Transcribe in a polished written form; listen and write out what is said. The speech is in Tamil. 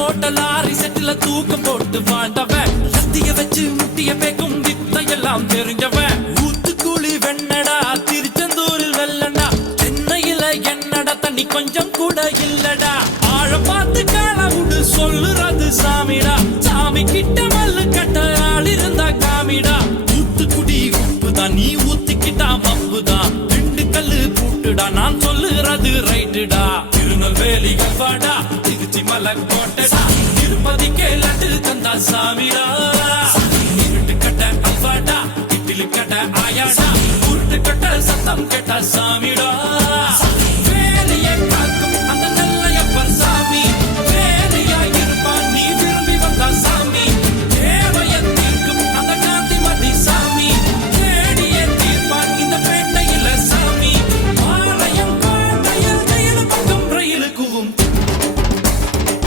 ஓட்ட லாரி செட்டுல தூக்கம் போட்டு வாழ்ந்தவன் சத்திய வச்சு முட்டிய பேக்கும் வித்தையெல்லாம் தெரிஞ்சவன் ஊத்துக்குழி வெண்ணடா திருச்செந்தூரில் வெள்ளடா சென்னையில என்னடா தண்ணி கொஞ்சம் கூட இல்லடா ஆழம் பார்த்து காலவுடு சொல்லுறது சாமிடா சாமி கிட்ட மல்லு கட்ட ஆள் இருந்தா காமிடா ஊத்துக்குடி உப்புதான் நீ ஊத்திக்கிட்டா மப்புதான் ரெண்டு கல்லு பூட்டுடா நான் சொல்லுறது ரைட்டுடா திருநெல்வேலி கல்வாடா திருச்சி மலை கோட்டடா திருப்பதிக்கே லட்டு தந்தா சாமிடா இருட்டு கட்ட அல்வாடா இட்லி கட்ட ஆயாடா உருட்டு கட்ட சத்தம் கேட்டா சாமிடா